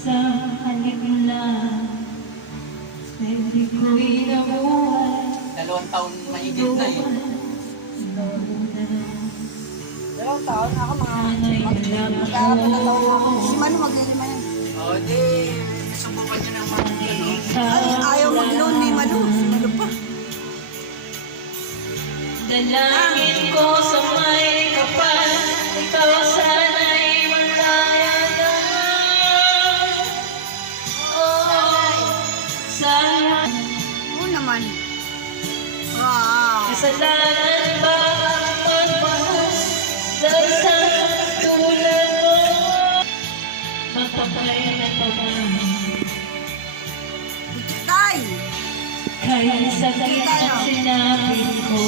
sa halip na hindi ko'y nabuhay. 2 taon mahigit na eh. 2 taon ako mag-aapat na taon ako. Si Manu maglilima yan. O di, subukan nyo ng mga ano. Ay, ayaw mag-loan ni Manu. Si Manu pa. Dalangin ko sa may kapal, ikaw sana'y malaya na. Oh, sayang. Oo naman. Wow. Kasalanan ba ang magmahal sa isang tulad mo? Mapapay na pagmamahal. Tay! Kaya sakit ang sinabi ko.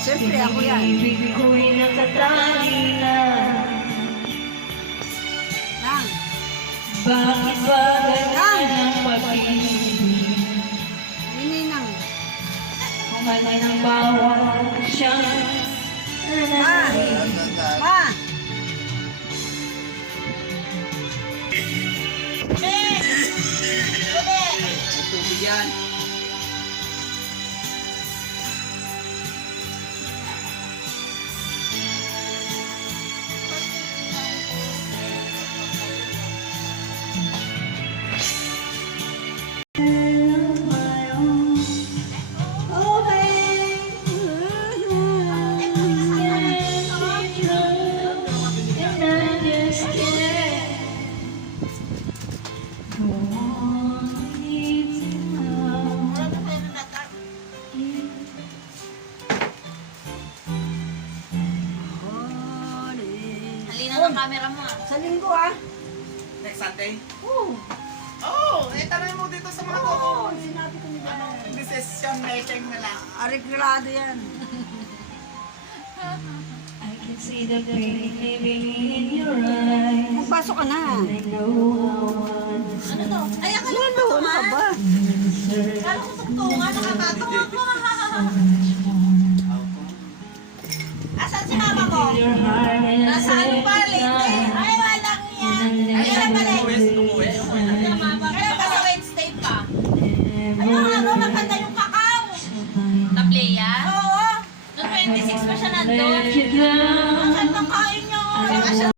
Siyempre ako yan. Ibig ko'y nakatangi na. Nang. Bakit ba ganyan ang pag-ibig? Mininang. Kung ano ng bawat siyang nananalig. Ma! May tubig yan. Halina ng camera mo ah. Sa linggo ah. Next Sunday? Oo. Oh, tanay mo dito sa mga to. Oo, sinabi ko nila. Decision making na lang. Areglado yan. I can see the pain living in your eyes. Magpasok ka na. I know how Ano to? Ay, akala ko Ano ka ba? Akala ko tugtungan. Nakakato ako.